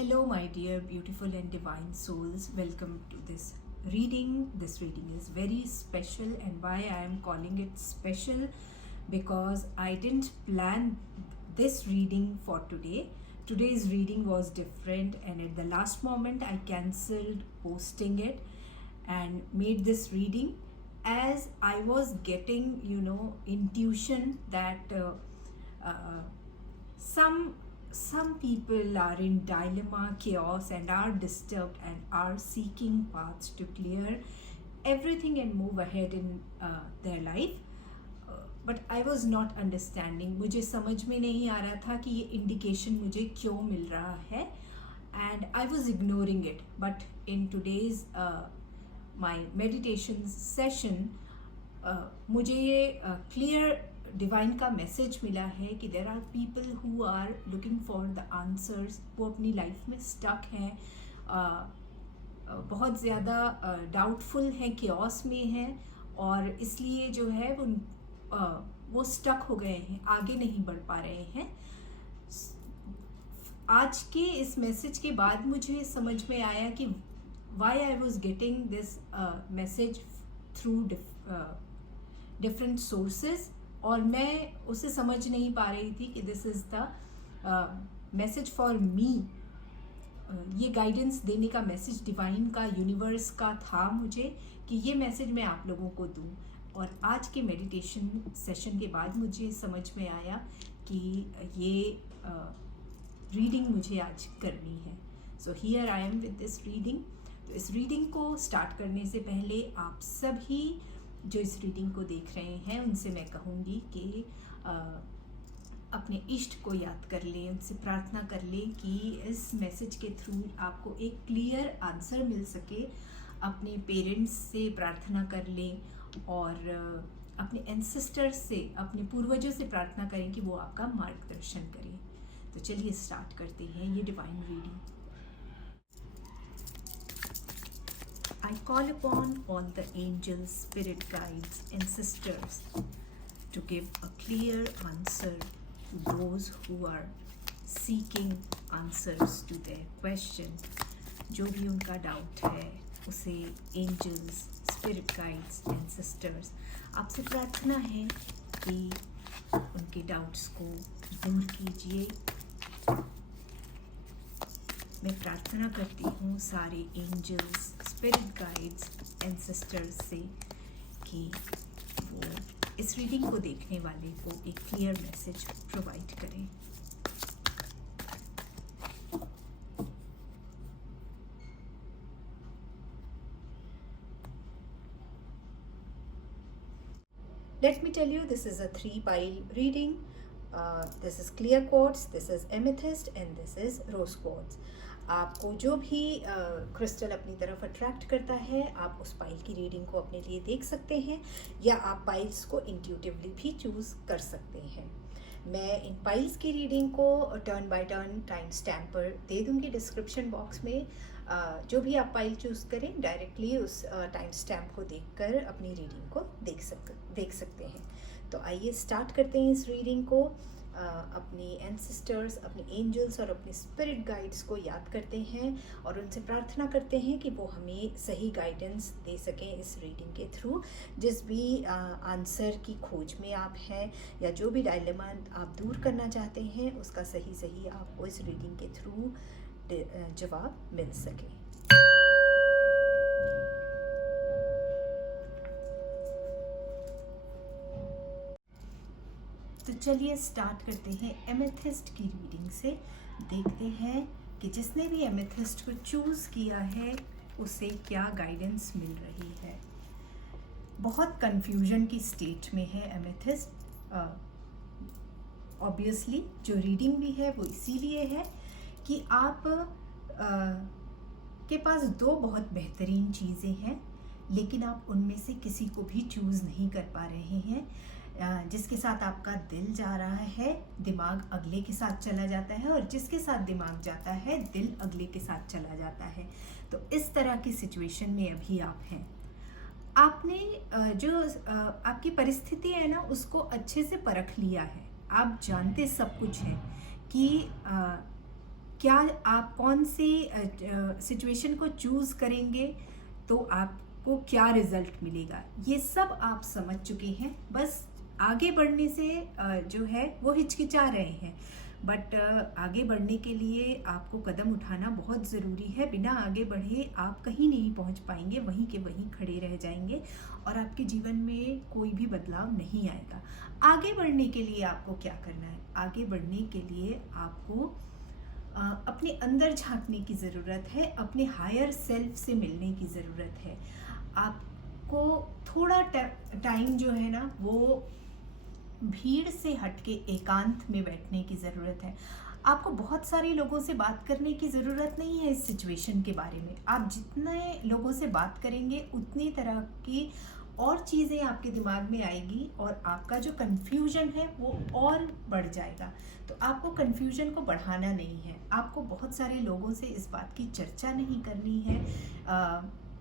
Hello, my dear beautiful and divine souls. Welcome to this reading. This reading is very special, and why I am calling it special because I didn't plan this reading for today. Today's reading was different, and at the last moment, I cancelled posting it and made this reading as I was getting, intuition that some some people are in dilemma, chaos, and are disturbed and are seeking paths to clear everything and move ahead in their life. But I was not understanding, मुझे समझ में नहीं आ रहा था कि ये indication मुझे क्यों मिल रहा है, and I was ignoring it. But in today's my meditation session मुझे ये क्लियर डिवाइन का मैसेज मिला है कि there are people who are looking for the answers. वो अपनी लाइफ में स्टक हैं, बहुत ज़्यादा डाउटफुल हैं, केओस में हैं, और इसलिए जो है वो स्टक हो गए हैं, आगे नहीं बढ़ पा रहे हैं. आज के इस मैसेज के बाद मुझे समझ में आया कि why I was getting this message through different sources, और मैं उसे समझ नहीं पा रही थी कि this is the message for me. ये गाइडेंस देने का मैसेज डिवाइन का, यूनिवर्स का था मुझे कि ये मैसेज मैं आप लोगों को दूं. और आज के मेडिटेशन सेशन के बाद मुझे समझ में आया कि ये रीडिंग मुझे आज करनी है. So here I am with this reading. तो इस रीडिंग को स्टार्ट करने से पहले आप सभी जो इस रीडिंग को देख रहे हैं उनसे मैं कहूँगी कि अपने इष्ट को याद कर लें, उनसे प्रार्थना कर लें कि इस मैसेज के थ्रू आपको एक क्लियर आंसर मिल सके. अपने पेरेंट्स से प्रार्थना कर लें और अपने एंसेस्टर्स से, अपने पूर्वजों से प्रार्थना करें कि वो आपका मार्गदर्शन करें. तो चलिए स्टार्ट करते हैं ये divine reading. I call upon all the angels, spirit guides and sisters to give a clear answer to those who are seeking answers to their question. जो भी उनका डाउट है उसे angels, spirit guides and sisters, आपसे प्रार्थना है कि उनके डाउट्स को दूर कीजिए. मैं प्रार्थना करती हूँ सारे angels, spirit guides and sisters से कि वो इस रीडिंग को देखने वाले को एक क्लियर मैसेज प्रोवाइड करें. Let me tell you, this is a 3-pile reading. This is clear quartz, this is amethyst and this is rose quartz. आपको जो भी क्रिस्टल अपनी तरफ अट्रैक्ट करता है, आप उस पाइल की रीडिंग को अपने लिए देख सकते हैं, या आप पाइल्स को इंट्यूटिवली भी चूज़ कर सकते हैं. मैं इन पाइल्स की रीडिंग को turn by turn time stamp पर दे दूँगी डिस्क्रिप्शन बॉक्स में. जो भी आप पाइल चूज़ करें, डायरेक्टली उस टाइम स्टैम्प को देखकर अपनी रीडिंग को देख सकते हैं. तो आइए स्टार्ट करते हैं इस रीडिंग को. अपने एंसेस्टर्स, अपने एंजल्स और अपने स्पिरिट गाइड्स को याद करते हैं और उनसे प्रार्थना करते हैं कि वो हमें सही गाइडेंस दे सकें इस रीडिंग के थ्रू. जिस भी आंसर की खोज में आप हैं या जो भी डायलेमा आप दूर करना चाहते हैं, उसका सही आपको इस रीडिंग के थ्रू जवाब मिल सके. तो चलिए स्टार्ट करते हैं एमेथिस्ट की रीडिंग से. देखते हैं कि जिसने भी एमेथिस्ट को चूज़ किया है उसे क्या गाइडेंस मिल रही है. बहुत कंफ्यूजन की स्टेट में है एमेथिस्ट. ऑब्वियसली जो रीडिंग भी है वो इसीलिए है कि आप के पास दो बहुत बेहतरीन चीज़ें हैं, लेकिन आप उनमें से किसी को भी चूज़ नहीं कर पा रहे हैं. जिसके साथ आपका दिल जा रहा है, दिमाग अगले के साथ चला जाता है, और जिसके साथ दिमाग जाता है, दिल अगले के साथ चला जाता है. तो इस तरह की सिचुएशन में अभी आप हैं. आपने जो आपकी परिस्थिति है ना, उसको अच्छे से परख लिया है. आप जानते सब कुछ है कि क्या आप कौन से सिचुएशन को चूज़ करेंगे तो आपको क्या रिजल्ट मिलेगा, ये सब आप समझ चुके हैं। बस आगे बढ़ने से जो है वो हिचकिचा रहे हैं, बट आगे बढ़ने के लिए आपको कदम उठाना बहुत ज़रूरी है। बिना आगे बढ़े आप कहीं नहीं पहुंच पाएंगे, वहीं के वहीं खड़े रह जाएंगे और आपके जीवन में कोई भी बदलाव नहीं आएगा। आगे बढ़ने के लिए आपको क्या करना है? आगे बढ़ने के लिए आपको अपने अंदर झांकने की ज़रूरत है, अपने हायर सेल्फ से मिलने की ज़रूरत है। आपको थोड़ा टाइम जो है ना वो भीड़ से हटके एकांत में बैठने की ज़रूरत है। आपको बहुत सारे लोगों से बात करने की ज़रूरत नहीं है इस सिचुएशन के बारे में। आप जितने लोगों से बात करेंगे उतनी तरह की और चीज़ें आपके दिमाग में आएगी और आपका जो कन्फ्यूजन है वो और बढ़ जाएगा। तो आपको कन्फ्यूजन को बढ़ाना नहीं है, आपको बहुत सारे लोगों से इस बात की चर्चा नहीं करनी है।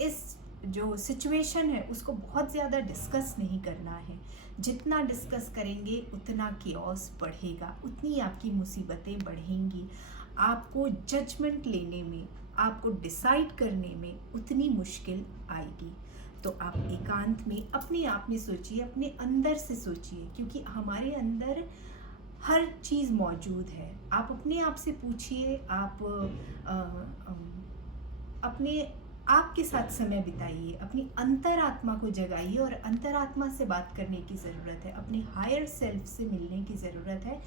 इस जो सिचुएशन है उसको बहुत ज़्यादा डिस्कस नहीं करना है। जितना डिस्कस करेंगे उतना कियोस बढ़ेगा, उतनी आपकी मुसीबतें बढ़ेंगी। आपको जजमेंट लेने में, आपको डिसाइड करने में उतनी मुश्किल आएगी। तो आप एकांत में अपने आप में सोचिए, अपने अंदर से सोचिए, क्योंकि हमारे अंदर हर चीज़ मौजूद है। आप अपने आप से पूछिए, आप अपने आप के साथ समय बिताइए, अपनी अंतरात्मा को जगाइए और अंतरात्मा से बात करने की ज़रूरत है, अपने हायर सेल्फ से मिलने की ज़रूरत है।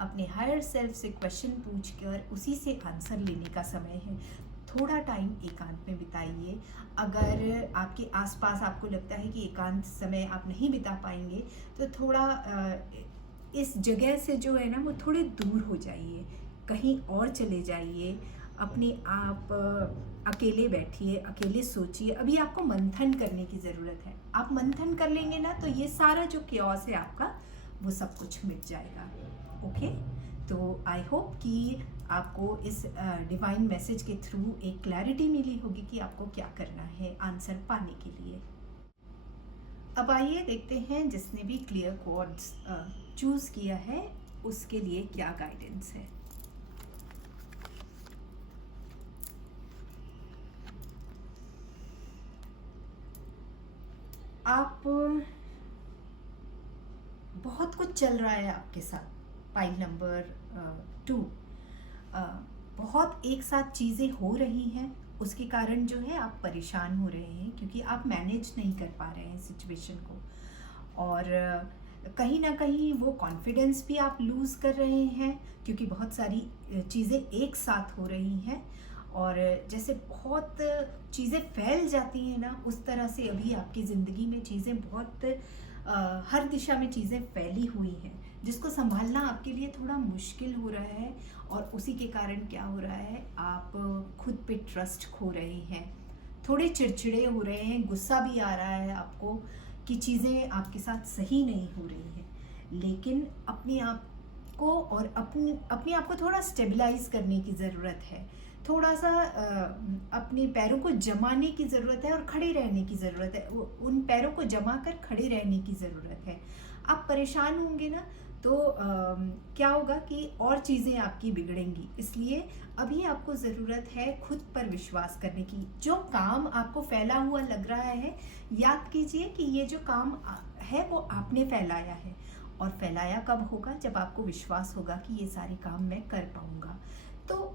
अपने हायर सेल्फ से क्वेश्चन पूछ कर उसी से आंसर लेने का समय है। थोड़ा टाइम एकांत में बिताइए। अगर आपके आसपास आपको लगता है कि एकांत समय आप नहीं बिता पाएंगे तो थोड़ा इस जगह से जो है ना वो थोड़े दूर हो जाइए, कहीं और चले जाइए। अपने आप अकेले बैठिए, अकेले सोचिए। अभी आपको मंथन करने की ज़रूरत है। आप मंथन कर लेंगे ना तो ये सारा जो क्योस है आपका वो सब कुछ मिट जाएगा। ओके, तो आई होप कि आपको इस डिवाइन मैसेज के थ्रू एक क्लैरिटी मिली होगी कि आपको क्या करना है आंसर पाने के लिए। अब आइए देखते हैं जिसने भी क्लियर कोड्स चूज़ किया है उसके लिए क्या गाइडेंस है। आप बहुत कुछ चल रहा है आपके साथ, पाइल नंबर 2। बहुत एक साथ चीज़ें हो रही हैं, उसके कारण जो है आप परेशान हो रहे हैं क्योंकि आप मैनेज नहीं कर पा रहे हैं सिचुएशन को। और कहीं ना कहीं वो कॉन्फिडेंस भी आप लूज़ कर रहे हैं क्योंकि बहुत सारी चीज़ें एक साथ हो रही हैं। और जैसे बहुत चीज़ें फैल जाती हैं ना, उस तरह से अभी आपकी ज़िंदगी में चीज़ें बहुत हर दिशा में चीज़ें फैली हुई हैं, जिसको संभालना आपके लिए थोड़ा मुश्किल हो रहा है। और उसी के कारण क्या हो रहा है, आप खुद पे ट्रस्ट खो रहे हैं, थोड़े चिड़चिड़े हो रहे हैं, गुस्सा भी आ रहा है आपको कि चीज़ें आपके साथ सही नहीं हो रही हैं। लेकिन अपने आप को और अपने आप को थोड़ा स्टेबलाइज करने की ज़रूरत है, थोड़ा सा अपने पैरों को जमाने की ज़रूरत है और खड़े रहने की ज़रूरत है। उन पैरों को जमा कर खड़े रहने की ज़रूरत है। आप परेशान होंगे ना तो क्या होगा कि और चीज़ें आपकी बिगड़ेंगी। इसलिए अभी आपको ज़रूरत है खुद पर विश्वास करने की। जो काम आपको फैला हुआ लग रहा है, याद कीजिए कि ये जो काम है वो आपने फैलाया है। और फैलाया कब होगा, जब आपको विश्वास होगा कि ये सारे काम मैं कर पाऊँगा। तो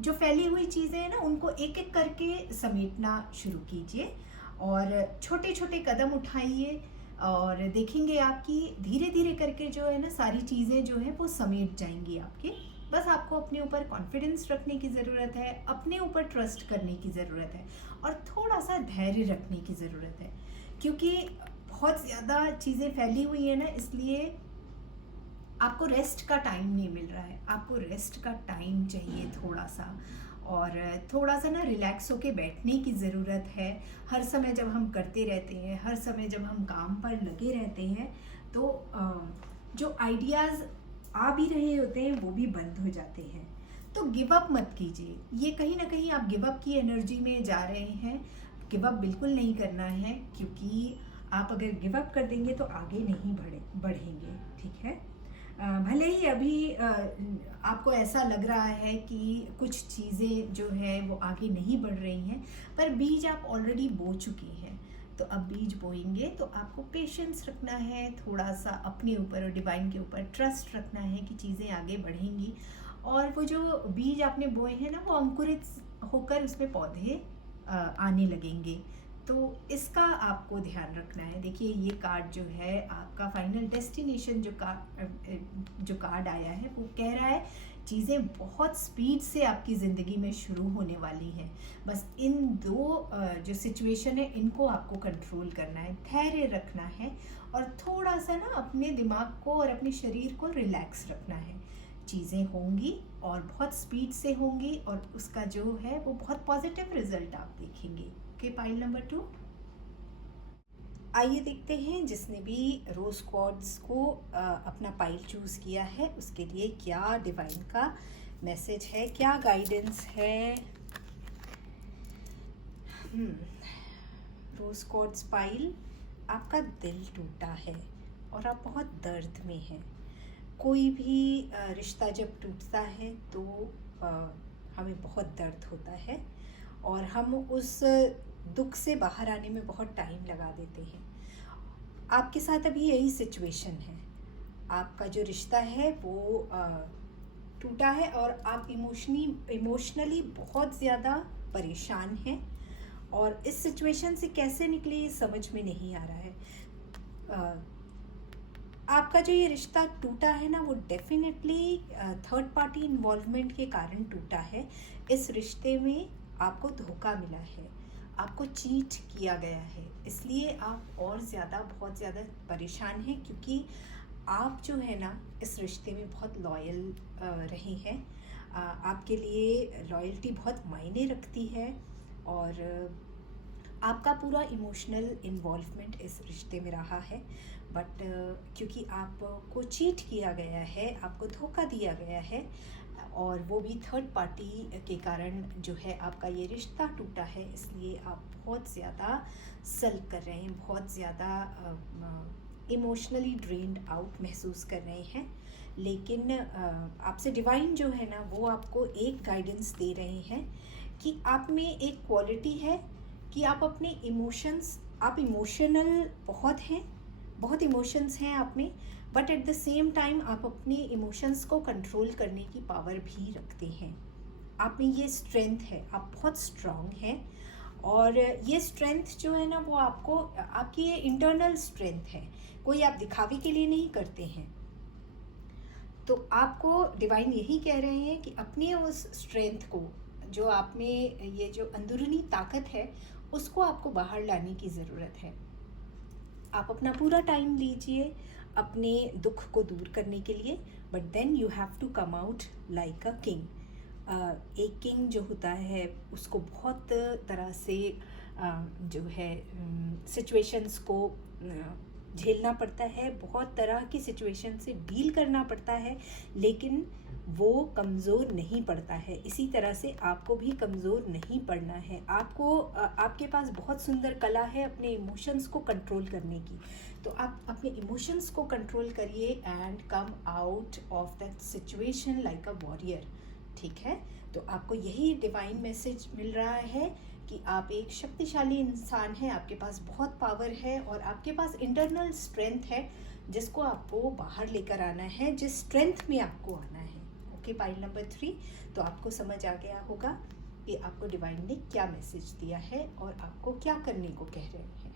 जो फैली हुई चीज़ें हैं ना, उनको एक एक करके समेटना शुरू कीजिए और छोटे छोटे कदम उठाइए और देखेंगे आपकी धीरे धीरे करके जो है ना सारी चीज़ें जो है वो समेट जाएंगी आपकी। बस आपको अपने ऊपर कॉन्फिडेंस रखने की ज़रूरत है, अपने ऊपर ट्रस्ट करने की ज़रूरत है और थोड़ा सा धैर्य रखने की ज़रूरत है, क्योंकि बहुत ज़्यादा चीज़ें फैली हुई है ना, इसलिए आपको रेस्ट का टाइम नहीं मिल रहा है। आपको रेस्ट का टाइम चाहिए थोड़ा सा, और थोड़ा सा ना रिलैक्स होके बैठने की ज़रूरत है। हर समय जब हम करते रहते हैं, हर समय जब हम काम पर लगे रहते हैं तो जो आइडियाज़ आ भी रहे होते हैं वो भी बंद हो जाते हैं। तो गिव अप मत कीजिए। ये कहीं ना कहीं आप गिव अप की एनर्जी में जा रहे हैं। गिव अप बिल्कुल नहीं करना है, क्योंकि आप अगर गिव अप कर देंगे तो आगे नहीं बढ़ेंगे। ठीक है, भले ही अभी आपको ऐसा लग रहा है कि कुछ चीज़ें जो है वो आगे नहीं बढ़ रही हैं, पर बीज आप ऑलरेडी बो चुकी हैं। तो अब बीज बोएंगे तो आपको पेशेंस रखना है, थोड़ा सा अपने ऊपर और डिवाइन के ऊपर ट्रस्ट रखना है कि चीज़ें आगे बढ़ेंगी, और वो जो बीज आपने बोए हैं ना, वो अंकुरित होकर उसमें पौधे आने लगेंगे। तो इसका आपको ध्यान रखना है। देखिए ये कार्ड जो है आपका फाइनल डेस्टिनेशन जो कार्ड आया है वो कह रहा है चीज़ें बहुत स्पीड से आपकी ज़िंदगी में शुरू होने वाली हैं। बस इन दो जो सिचुएशन है इनको आपको कंट्रोल करना है, धैर्य रखना है, और थोड़ा सा ना अपने दिमाग को और अपने शरीर को रिलैक्स रखना है। चीज़ें होंगी और बहुत स्पीड से होंगी, और उसका जो है वो बहुत पॉजिटिव रिजल्ट आप देखेंगे। Okay, pile number 2। आइए देखते हैं जिसने भी रोज क्वार्ट्ज को अपना पाइल चूज किया है उसके लिए क्या डिवाइन का मैसेज है, क्या गाइडेंस है। रोज क्वार्ट्ज पाइल, आपका दिल टूटा है और आप बहुत दर्द में हैं। कोई भी रिश्ता जब टूटता है तो हमें बहुत दर्द होता है और हम उस दुख से बाहर आने में बहुत टाइम लगा देते हैं। आपके साथ अभी यही सिचुएशन है। आपका जो रिश्ता है वो टूटा है और आप इमोशनली बहुत ज़्यादा परेशान हैं, और इस सिचुएशन से कैसे निकले ये समझ में नहीं आ रहा है। आपका जो ये रिश्ता टूटा है ना, वो डेफिनेटली थर्ड पार्टी इन्वॉल्वमेंट के कारण टूटा है। इस रिश्ते में आपको धोखा मिला है, आपको चीट किया गया है, इसलिए आप और ज़्यादा बहुत ज़्यादा परेशान हैं, क्योंकि आप जो है ना इस रिश्ते में बहुत लॉयल रहे हैं। आपके लिए लॉयल्टी बहुत मायने रखती है, और आपका पूरा इमोशनल इन्वॉल्वमेंट इस रिश्ते में रहा है। बट क्योंकि आपको चीट किया गया है, आपको धोखा दिया गया है, और वो भी थर्ड पार्टी के कारण जो है आपका ये रिश्ता टूटा है, इसलिए आप बहुत ज़्यादा सल्क कर रहे हैं, बहुत ज़्यादा इमोशनली ड्रेन्ड आउट महसूस कर रहे हैं। लेकिन आपसे डिवाइन जो है ना वो आपको एक गाइडेंस दे रहे हैं कि आप में एक क्वालिटी है कि आप अपने इमोशंस, आप इमोशनल बहुत हैं, बहुत इमोशंस हैं आप में, but at the same time आप अपने इमोशंस को कंट्रोल करने की पावर भी रखते हैं। आप में ये स्ट्रेंथ है, आप बहुत स्ट्रांग हैं, और ये स्ट्रेंथ जो है ना वो आपको, आपकी ये इंटरनल स्ट्रेंथ है, कोई आप दिखावे के लिए नहीं करते हैं। तो आपको डिवाइन यही कह रहे हैं कि अपने उस स्ट्रेंथ को, जो आप में ये जो अंदरूनी ताकत है, उसको आपको बाहर लाने की ज़रूरत है। आप अपना पूरा टाइम लीजिए अपने दुख को दूर करने के लिए, but then you have to come out like a king. एक किंग जो होता है उसको बहुत तरह से जो है सिचुएशंस को झेलना पड़ता है, बहुत तरह की सिचुएशन से डील करना पड़ता है, लेकिन वो कमज़ोर नहीं पड़ता है। इसी तरह से आपको भी कमज़ोर नहीं पड़ना है। आपको आपके पास बहुत सुंदर कला है अपने इमोशंस को कंट्रोल करने की, तो आप अपने इमोशंस को कंट्रोल करिए and come out of that situation like a warrior. ठीक है, तो आपको यही डिवाइन मैसेज मिल रहा है कि आप एक शक्तिशाली इंसान हैं, आपके पास बहुत पावर है, और आपके पास इंटरनल स्ट्रेंथ है जिसको आपको बाहर लेकर आना है, जिस स्ट्रेंथ में आपको आना है। Okay, pile number 3। तो आपको समझ आ गया होगा कि आपको डिवाइन ने क्या मैसेज दिया है और आपको क्या करने को कह रहे हैं।